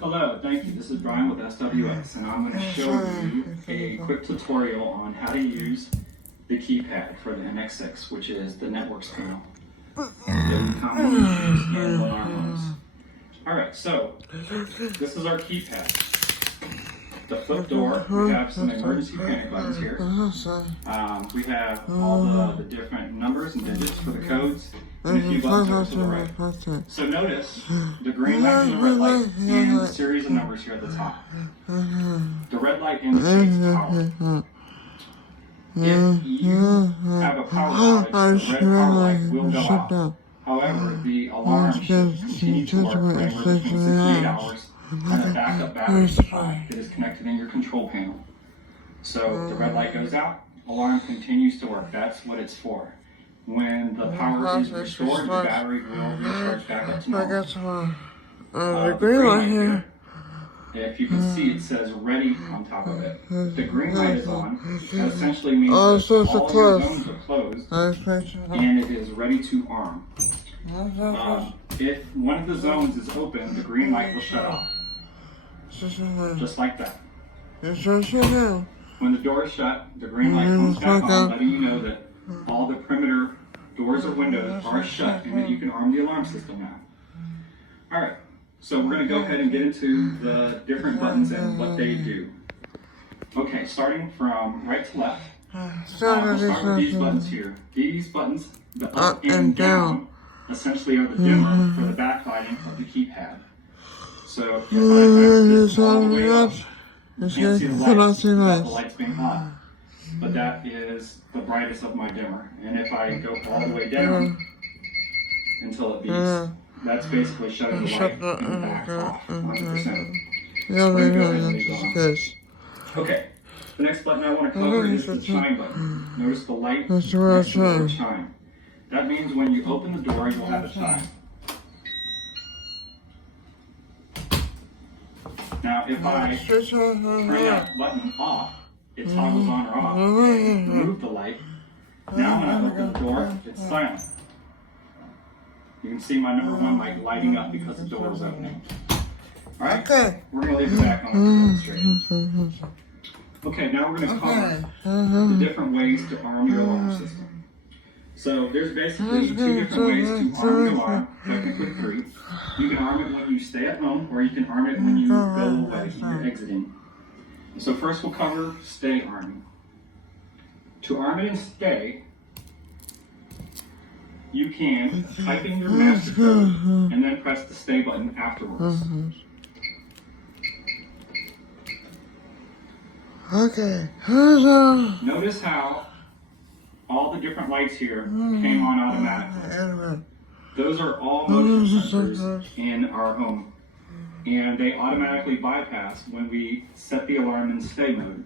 Hello, thank you. This is Brian with SWX, and I'm going to show you a quick tutorial on how to use the keypad for the NX6, which is the networx panel that we commonly use in alarm homes. Alright, so this is our keypad. The flip door, we have some emergency panic buttons here. We have all the different numbers and digits for the codes, and a few buttons over to the right. So notice the green light and the red light and the series of numbers here at the top. The red light indicates power. If you have a power outage, the red power light will go out. However, the alarm should continue to work for anywhere between 6 to 8 hours on a backup battery supply that is connected in your control panel. So the red light goes out, alarm continues to work. That's what it's for. When the power is restored, the battery will recharge back up to normal. The green light here, if you can see, it says ready on top of it. If the green light is on, that essentially means that all your zones are closed and it is ready to arm. If one of the zones is open, the green light will shut off. Just like that. When the door is shut, the green light comes back on, letting you know that all the perimeter doors or windows are shut and that you can arm the alarm system now. Alright, so we're going to go ahead and get into the different buttons and what they do. Okay, starting from right to left, we'll start with these buttons here. These buttons, the up and down, essentially are the dimmer for the backlighting of the keypad. So if I press this all the way up, you can't see the lights, the light's being on. But that is the brightest of my dimmer. And if I go all the way down until it beeps, that's basically shutting the light in the back off 100%. We're going to go ahead and leave it on. Okay, the next button I want to cover is the chime button. Notice the light next to the word chime. That means when you open the door, you'll have a chime. Now, if I turn that button off, it toggles on or off. Remove the light. Now when I open the door, it's silent. You can see my number 1 light lighting up because the door is opening. Alright, we're going to leave it back on for demonstration. Okay, now we're going to cover the different ways to arm your alarm system. So there's basically 2 different ways to arm the alarm, technically 3. You can arm it when you stay at home, or you can arm it when you go away, when you're exiting. So first we'll cover stay arming. To arm it and stay, you can type in your master code and then press the stay button afterwards. Okay. Notice how all the different lights here came on automatically. Those are all motion sensors in our home, and they automatically bypass when we set the alarm in stay mode.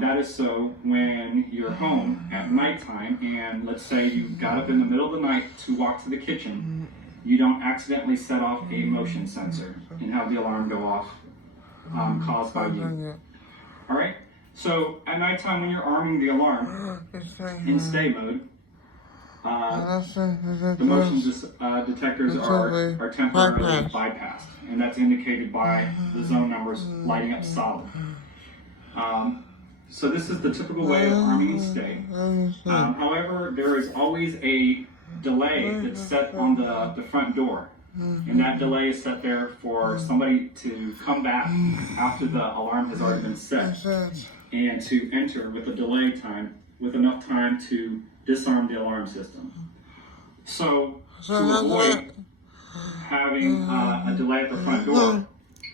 That is so when you're home at nighttime and let's say you got up in the middle of the night to walk to the kitchen, you don't accidentally set off a motion sensor and have the alarm go off caused by you. Alright, so at nighttime when you're arming the alarm in stay mode, the motion detectors are temporarily bypassed, and that's indicated by the zone numbers lighting up solid. So this is the typical way of arming and stay. However, there is always a delay that's set on the front door, and that delay is set there for somebody to come back after the alarm has already been set and to enter with a delay time, with enough time to disarm the alarm system. So to avoid having a delay at the front door,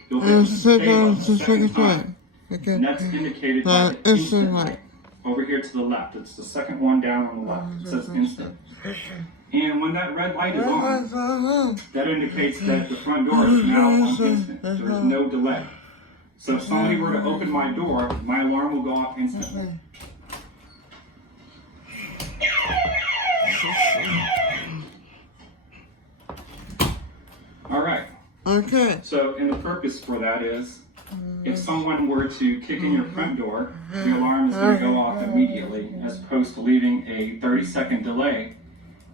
you'll hit the stay button a second time. And that's indicated by the instant light over here to the left. It's the second one down on the left. It says instant. And when that red light is on, that indicates that the front door is now on instant. There is no delay. So if somebody were to open my door, my alarm will go off instantly. Alright. Okay. So, and the purpose for that is, if someone were to kick in your front door, the alarm is going to go off immediately, as opposed to leaving a 30-second delay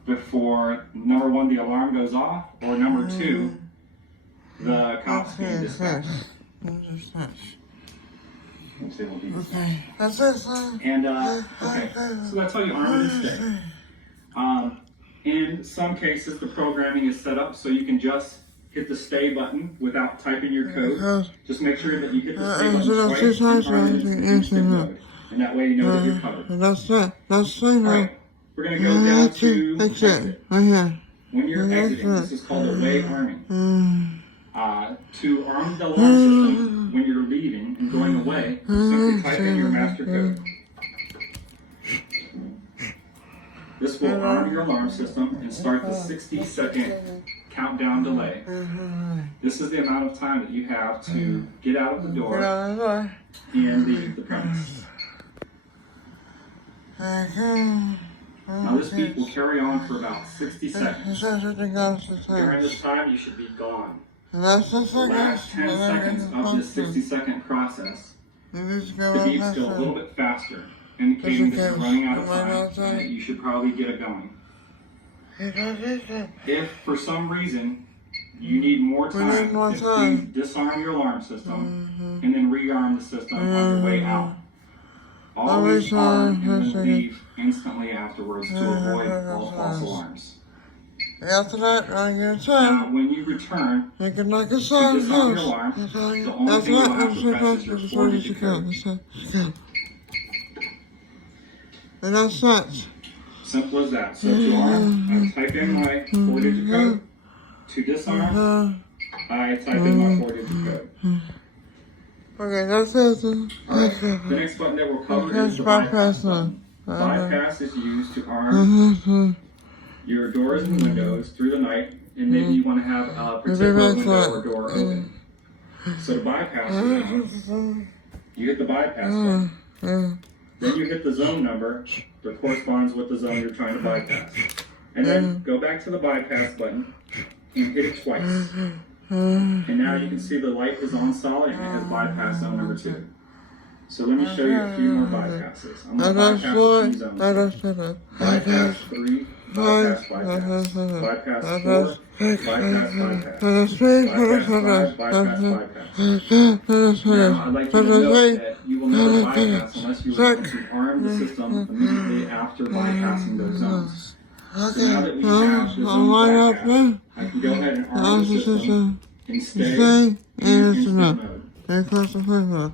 before, number one, the alarm goes off, or number two, the cops can dispatch. Okay. That's it, sir. And, okay, so that's how you arm it and stay. In some cases, the programming is set up so you can just hit the stay button without typing your code. Just make sure that you hit the stay button twice and arm it in instant mode. And that way you know that you're covered. That's it. That's it. Alright, we're going to go down to That's exit. it. Right here. When you're exiting, this is called away arming. To arm the alarm system when you're leaving and going away, simply type in your master code. This will arm your alarm system and start the 60-second countdown delay. This is the amount of time that you have to get out of the door and leave the premise. Now this beep will carry on for about 60 seconds. During this time, you should be gone. The last 10 seconds of this 60-second process, the beeps go a little bit faster, indicating that you're running out of time and that you should probably get it going. If for some reason you need more time, please disarm your alarm system and then rearm the system on your way out. Always arm and then leave instantly afterwards to avoid all false alarms. After that, on your time, when you return, you can make a to sound. disarm your alarm, the only thing you'll have to press is your 4-digit code. And that's that. Simple as that. So to arm, I type in my 4-digit code. To disarm, I type in my 4-digit code. Okay, that's it. The next button that we'll cover is the bypass button. Bypass is used to arm your doors and windows through the night, and maybe you want to have a particular window or door open. So to bypass you hit the bypass button. Then you hit the zone number that corresponds with the zone you're trying to bypass. And then go back to the bypass button and hit it twice. And now you can see the light is on solid and it has bypass zone number 2. So let me show you a few more bypasses. I'm going to bypass 3 zones. Bypass 3. Bypass, bypass, bypass 4, bypass, bypass, bypass 5, bypass, bypass. Now, I'd like you to note that you will never bypass unless you are going to arm the system immediately after bypassing those zones. So now that we have the zone bypass, I can go ahead and arm the system and stay in instant mode.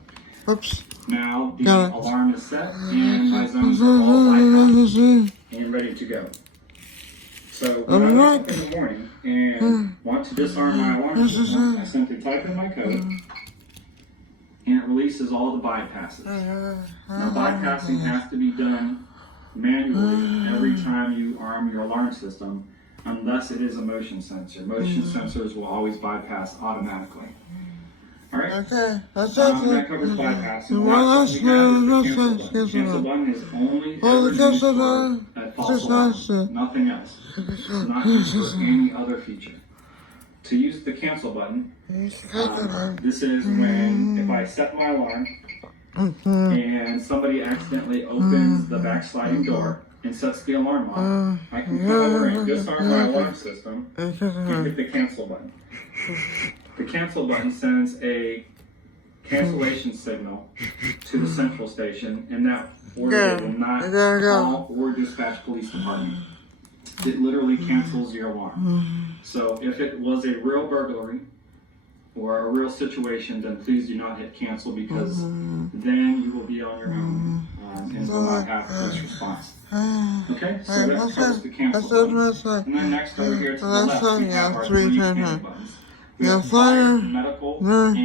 Oops. Now the alarm is set and my zones are all bypassed and ready to go. So when I wake up in the morning and want to disarm my alarm system, I simply type in my code and it releases all the bypasses. Now bypassing has to be done manually every time you arm your alarm system unless it is a motion sensor. Motion sensors will always bypass automatically. Alright? Okay, that's that covers bypassing. The last one we have is the cancel button. Cancel button is only ever used for a false alarm, nothing else. It's not used for any other feature. To use the cancel button, this is when if I set my alarm and somebody accidentally opens the backsliding door and sets the alarm off, I can come over and disarm my alarm system and hit the cancel button. The cancel button sends a cancellation signal to the central station, and that order will not call or dispatch police department. It literally cancels your alarm. So if it was a real burglary or a real situation, then please do not hit cancel because then you will be on your own and will not have police response. Okay, so that covers the cancel button. And then next over here to the left, we have our 3 panic buttons. We have fire, medical, and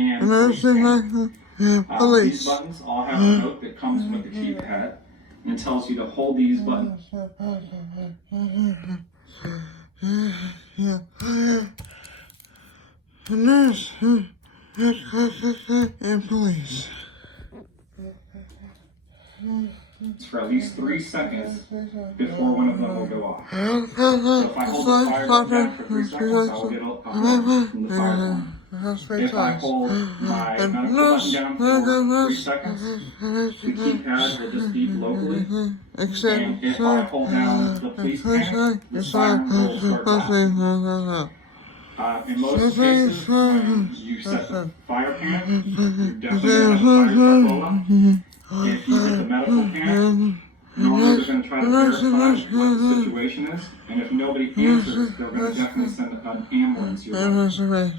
police. These buttons all have a note that comes with the keypad and tells you to hold these buttons. Nurse and police. It's for at least 3 seconds before one of them will go off. So if I hold the fire button down for 3 seconds, I will get a from the fire alarm. If I hold my medical button down for 3 seconds, the keypad will just beep locally. And if I hold down the police panic, the siren will start blasting. In most cases, when you set the fire panic, you're definitely going to have a fire truck roll up. If you hit the medical panic, normally they're going to try to verify what the situation is, and if nobody answers, they're going to definitely send an ambulance your way.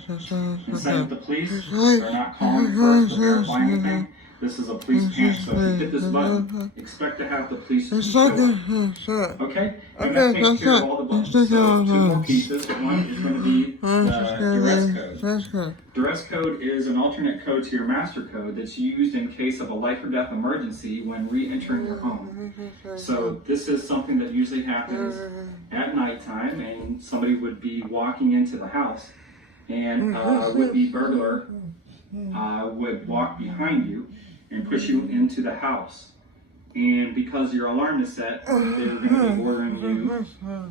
Instead of the police, they're not calling first to verify anything. This is a police panic, so if you hit this button, expect to have the police show up. Okay? And that takes care of all the buttons. So 2 more pieces. One is going to be the duress code. Duress code is an alternate code to your master code that's used in case of a life or death emergency when re-entering your home. So this is something that usually happens at nighttime, and somebody would be walking into the house, and would-be burglar would walk behind you and push you into the house. And because your alarm is set, they're going to be ordering you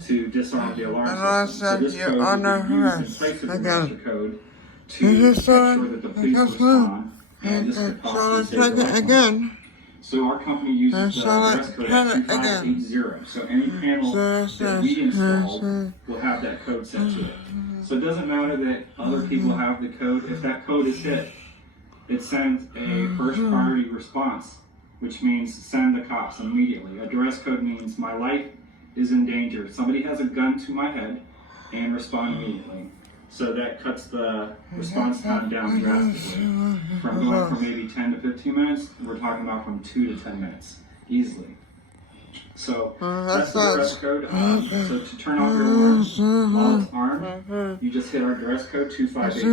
to disarm the alarm system. So this code will be used in place of the master code to make sure that the police respond, and this could possibly save your life. So our company uses the duress code at 2580. So any panel that we install will have that code set to it. So it doesn't matter that other people have the code. If that code is hit, it sends a first priority response, which means send the cops immediately. A duress code means my life is in danger. Somebody has a gun to my head, and respond immediately. So that cuts the response time down drastically. From going from maybe 10 to 15 minutes, we're talking about from 2 to 10 minutes, easily. So that's the duress code. So to turn off your alarm while it's armed, you just hit our duress code 2580.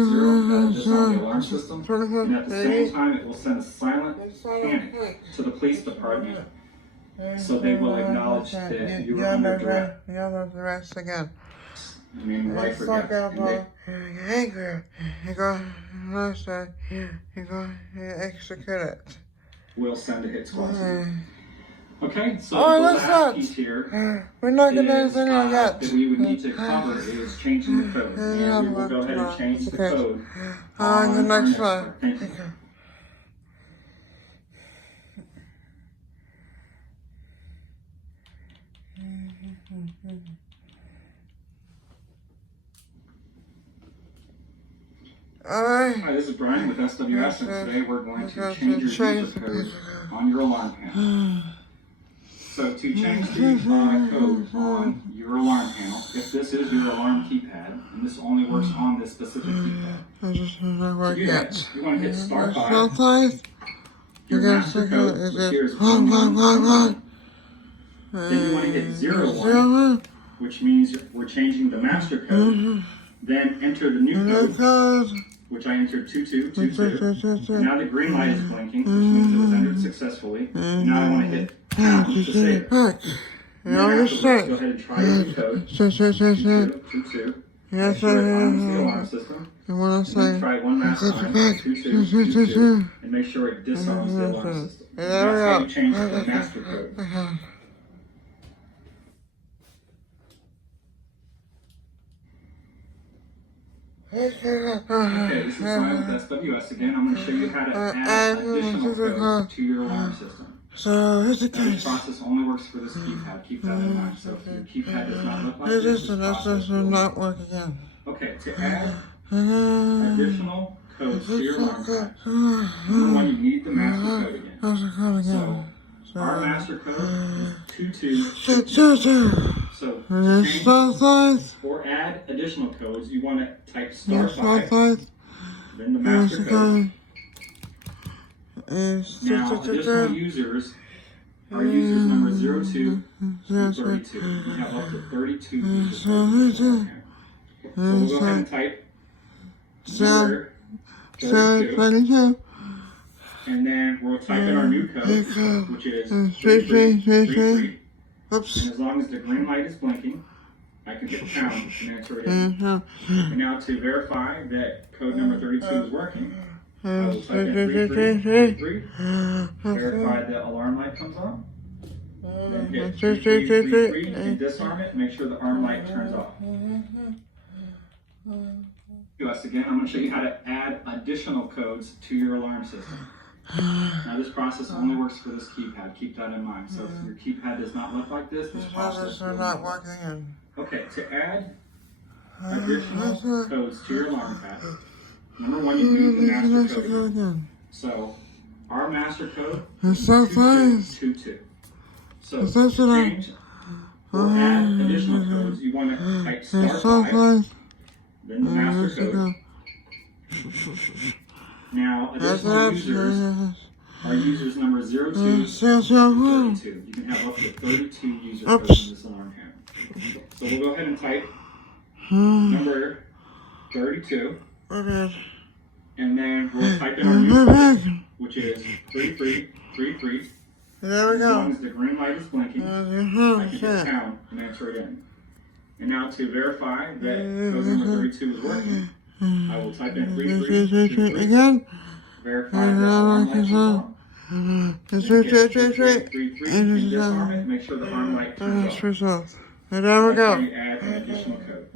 That'll disarm the alarm system. And at the same time, it will send a silent panic to the police department, so they will acknowledge that you were under duress. Duress again. I mean, life or death. Angry. You go, execute it. We'll send a hit squad. Okay, so Oh, the what's last that? piece here We're not gonna do is, anything yet. that we would need to cover is changing the code. And we will go ahead and change the code On the next slide. part. Thank you. Alright. Hi, this is Brian with SWS, and today we're going to change your user code on your alarm panel. So to change the code on your alarm panel, if this is your alarm keypad, and this only works on this specific keypad, I just don't know what you yet. want to hit star 5, Sometimes your master code, which here is 1111. Then you want to hit 01, which means we're changing the master code. Then enter the new code, which I entered 2222. And now the green light is blinking, which means it was entered successfully. And now I want to hit pound to save it. And then afterwards, go ahead and try your new code. 2222. Make sure it arms the alarm system. And then try it one last time, 2222. And make sure it disarms the alarm system. And that's how you change the master code. Okay, this is Brian with SWS again. I'm going to show you how to add additional codes to your alarm system. So here's the This case. process only works for this keypad. Keep that in mind. So if your keypad does not look like This this, is this process will will not work. work again. Okay, to add additional codes to your alarm clock, number one, you need the master code again. So our master code is 2222. So to change or add additional codes, you want to type star 5, then the master code. Now, additional users are users number 02 through 32. We have up to 32 users. So we'll go ahead and type number 32. And then we'll type in our new code, which is 3333. Oops. And as long as the green light is blinking, I can hit pound and enter it in. And now to verify that code number 32 is working, I will type in 3333, verify the alarm light comes on, then hit 3333 and disarm it, make sure the alarm light turns off. us again, I'm going to show you how to add additional codes to your alarm system. Now this process only works for this keypad. Keep that in mind. So if your keypad does not look like this process will not work. working. Okay, to add additional codes to your alarm pad, number one, you do the master code again. So our master code is 2222. So to change or add additional codes, you want to type *5, then the master code. Now, additional users are users number 02 to 32. You can have up to 32 user codes in this alarm panel. So we'll go ahead and type number 32, and then we'll type in our new code, which is 3333. There we as go. long as the green light is blinking, I can hit pound and enter it in. And now to verify that code number 32 is working, I will type in 3333 again. Verify that the alarm light turns on. Then hit 3333 and disarm it. Make sure the alarm light turns off. And there we That's how go. you add an additional code.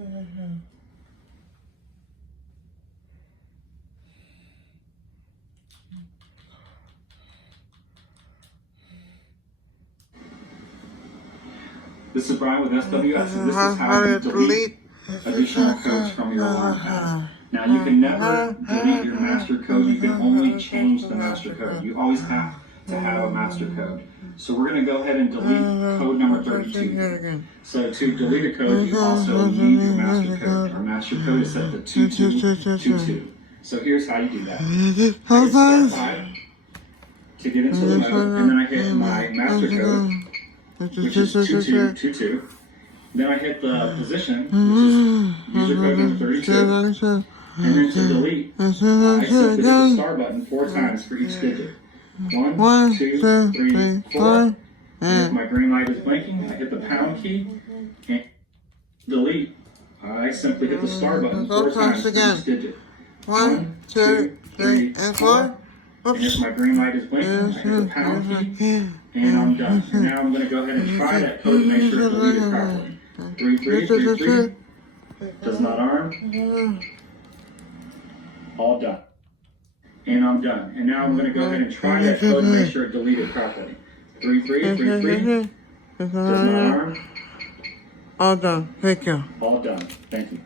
This is Brian with SWS, and this is how you delete additional codes from your alarm pad. Now, you can never delete your master code. You can only change the master code. You always have to have a master code. So we're going to go ahead and delete code number 32. So to delete a code, you also need your master code. Our master code is set to 2222. So here's how you do that. I hit *5 to get into the mode, and then I hit my master code, which is 2222. Then I hit the position, which is user code number 32. And then to delete, I simply hit the star button 4 times for each digit. 1, 2, 3, 4. And if my green light is blinking, I hit the pound key. And delete, I simply hit the star button 4 times for each digit. 1, 2, 3, and 4. And if my green light is blinking, I hit the pound key. And I'm done. And now I'm going to go ahead and try that code to make sure it's deleted properly. 3333 does not arm. All done. And I'm done. And now I'm going to go ahead and try that code to make sure it deleted properly. 3333 does not arm. All done. Thank you. All done. Thank you.